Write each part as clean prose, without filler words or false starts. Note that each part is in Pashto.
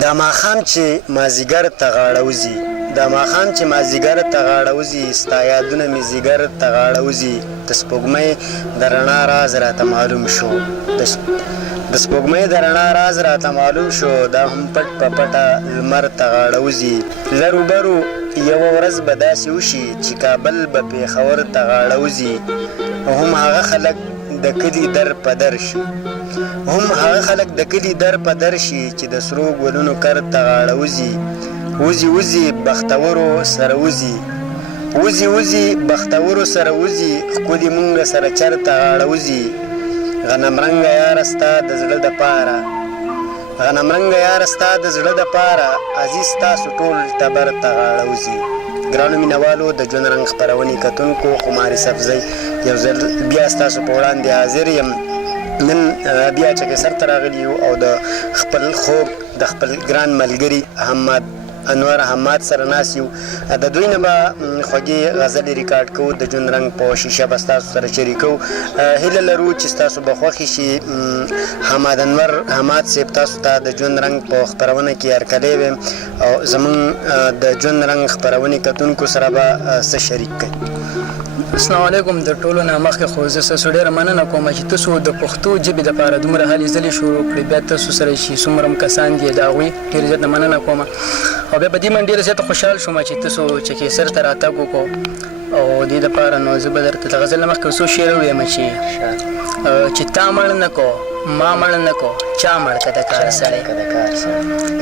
دا ماښام چې مازدیګر ته غاړه وځي، دا ماښام چې مازدیګر ته غاړه وځي، ستا یادونه مې ځیګر ته غاړه وځي. د سپوږمۍ د رڼا راز راته معلوم شو، د سپوږمۍ د رڼا راز راته معلوم شو، دا هم پټ په پټه لمر ته غاړه وځي. لروبرو یوه ورځ به داسې وشي چې کابل به پېښور ته غاړه وځي، هم هغه خلک د کلي در په در شي، هم هغه خلک د کلي در په در شي چې د سرو ګلونو کر ته غاړه وځي. وځي وځي بختورو سره وځي، وځي وځي بختورو سره وځي، ښکلي مونږ سره چرته غاړه وځي. غنمرنګه یاره ستا د زړه دپاره، غنمرنګه یاره ستا د زړه دپاره، عزیز ستاسو ټول ټبر ته غاړه وځي. ګرانو مینوالو د ژوند رنګ خپرونې کتونکو، خماري سبزی یو ځل بیا ستاسو په وړاندې حاضر یم. نن بیا چکې سر ته راغلي یو او د خپل خوږ د خپل ګران ملګري انور حماد سره ناست یو. د دوی نه به خوږې غزلې ریکارډ کوو، د ژوند رنګ په شیشه به ستاسو سره شریکوو. هیله لرو چې ستاسو به خوښې شي. انور حماد صاحب تاسو ته د ژوند رنګ په خپرونه کې هرکلی ویم او زموږ د ژوند رنګ خپرونې کتونکو سره به څه شریک کوي. السلام علیکم. د ټولو نه مخکې خو زه ستاسو ډېره مننه کوم چې تاسو د پښتو ژبې دپاره دومره هلې ځلې شروع کړې. بیا تاسو سره چې څومره هم کسان دي د هغوی ډېره زیاته مننه کوم. او بیا په دې من ډېره زیاته خوشحال شوم چې تاسو چکېسر ته راتګ وکړو. او دې دپاره نو زه به درته د غزل نه مخکې څو شعر ووایم چې تا مړ نه کو ما مړ نه کو چا مړ که د کار سړی،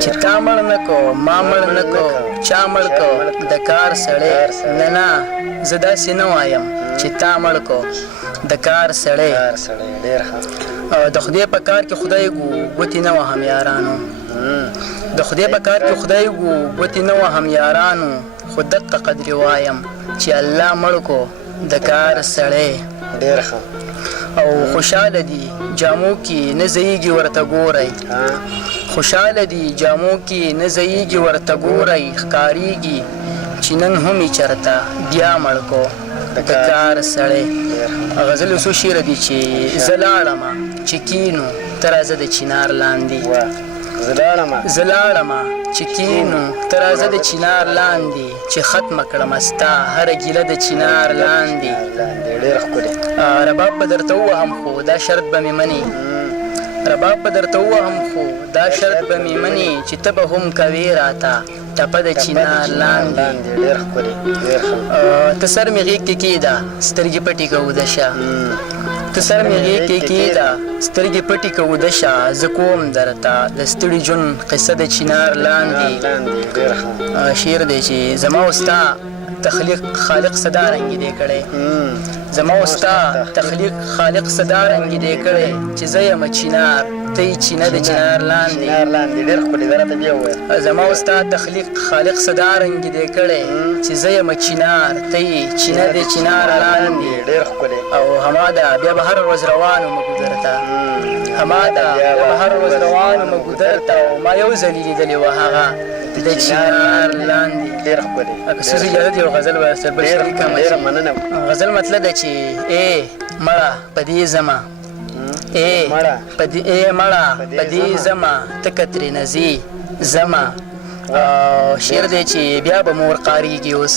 چې تا مړ نه کو ما مړ نه کو چا مړ کو د کار سړی. نه نه زه داسې نه وایم چې تا مړ کو د کار سړی. د خدای په کار کې خدای ګوتې نه وهم یارانو، د خدای په کار کې خدای ګوتې نه وهم یارانو، خو دقه قدرې وایم چې الله مړ کو د کار سړی. او خوشحاله دي جامو کې نه ځایږي ورته ګورئ، خوشحاله دي جامو کې نه ځایږي ورته ګورئ، ښکارېږي چې نن هم یې چېرته بیا مړ کو د کار سړی. غزل څو شعره دي چې زه لاړمه چې کینو ته راځه د چنار لاندې، زه لاړمه چې کینو ته راځه د چنار لاندې، چې ختمه کړمه ستا هره ګیله د چنار لاندې. رباب به درته ووهم خو دا شرط به مې منې، رباب به درته ووهم خو دا شرط به مې منې، چې ته به هم کوې راته ټپه د چنار لاندې. ته سر مې غېږ کې کېږده سترګې پټې که وده شه، ته سر مې غېږ کې کېږده سترګې پټې که وده شه، زه کوم درته د ستړي ژوند قصه د چنار لاندې. شعر دی چې زما او ستا تخلیق خالق صدا رنګې دی کړی، زما او ستا تخلیق خالق صدا رنګې دی کړی، چې زه یم چنار ته یې چینه د چنار لاندې. زما او ستا تخلیق خالق صدا رنګې دی کړی، چې زه یم چنار ته یې چینه د چنار لاندې. او هماده بیا به هر ورځ روان وم ګودر ته، هماده بیا به هر ورځ روان وم ګودر ته، ما یو ځلې لیدلې وه هغه د چنار لاندې. که څه اجازه دي یو غزل به سر بل شریکم. غزل مطلب ده چې ای مړه په دې ځمه، ای مړه په دې ځمه ته که ترېنه ځې ځمه. شعر دی چې بیا به مور قارېږي اوس،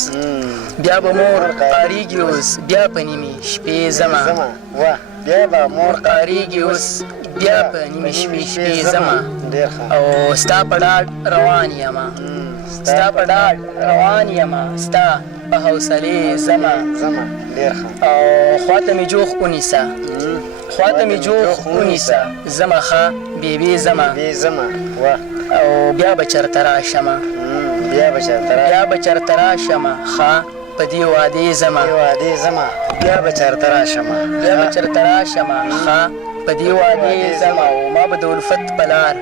بیا به مور قارېږي اوس، بیا په نیمې شپې ځمه، بیا به مور قارېږي اوس، بیا په نیمې شپې ځمه. او ستا په ډاډ روان یمه، ستا په ډاډ روان یمه، ستا په حوصلې ځمه. او خواته مې جوخ ونیسه، خواته مې جوخ ونیسه، ځمه ښه بېبې ځمه. او بیا به چېرته راشمه، بیا به چېرته راشمه ښه په دې وعدې ځمه، بیا به چېرته راشمه، بیا به چېرته راشمه ښه په دې وعدې ځمه. او ما به د الفت په لار،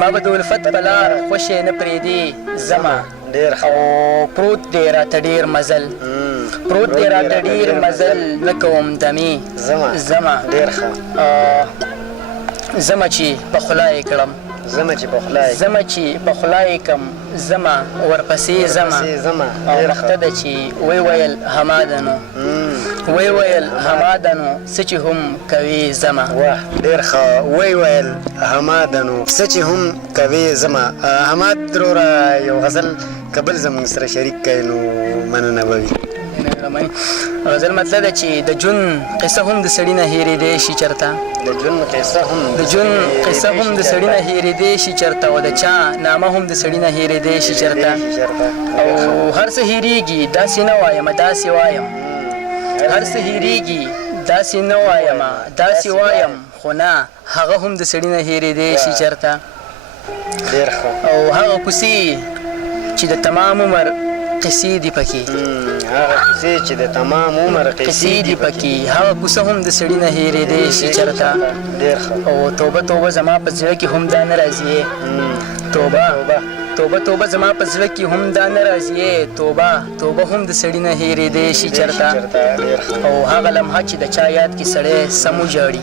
ما به د الفت په لار خوشې نه پرېږدې ځمه. او پروت دی راته ډېر مزل، پروت دی راته ډېر مزل، نه کوم دمې ځمه. ځمه چې په خوله یې کړم، زمه چې په خوله یې کړم ځمه، ورپسې ځمه. او مخته ده چې وی ویل هماده نو، وی ویل همادنو څه چې هم کوي زما واه ډېر ښه وی ویل همادنو څه چې هم کوي زما حماد وروره یو غزل که بل زموږ سره شریک کړئ نو مننه به وي غزل مطلب ده چې د ژوند قصه هم د سړي نه هېرېدی شي چېرته د ژوند قصه هم د سړي نه هېرېدی شي چېرته او د چا نامه هم د سړي نه هېرېدی شي چېرته او هر څه هېرېږي داسې نه وایم داسې وایم هر څه هېرېږي داسې نه وایم داسې وایم خو نه هغه هم د سړي نه هېرېدی شي چېرته ډېر ښه او هغه کوڅې چې د تمام عمر قصې دي پکې هغه کوڅې چې د تمام عمر قصې دي پکې هغه کوڅه هم د سړي نه هېرېدی شي چېرته ډېر ښه او توبه توبه زما په زړه کې هم دا نه راځي توبه توبه توبه زما په زړه کې هم دا نه راځي توبه توبه هم د سړي نه هېرېدی شي چېرته او هغه لمحه چې د چا یاد کې سړی سم وژاړي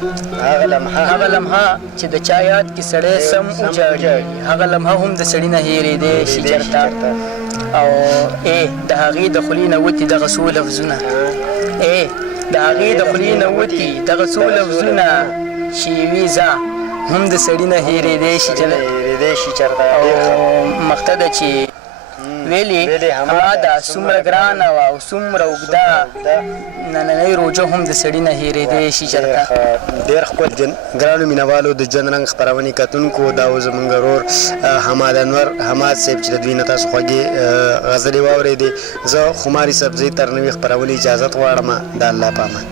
هغه لمحه چې د چا یاد کې سړی سم وژاړي هغه لمحه هم د سړي نه هېرېدی شي چېرته او د هغې د خولې نه وتي دغه څو لفظونه د هغې د خولې نه وتي دغه څو لفظونه چې وي زه هم د سړي نه هېرېدی شي چېرته او مقته ده چې ویلې هماده څومره ګرانه وه او څومره اوږده نننۍ روژه هم د سړي نه هېرېدی شي چېرته ډېر ښکل ګرانو مینهوالو د ژوند رنګ خپرونې کتونکو دا و زموږ ورور حماد انور حماد صاحب چې د دوی نه تاسو خوږې غزلې واورېدې زه خماري صاحب زه تر نوې خپرونې اجازت غواړم د الله په امان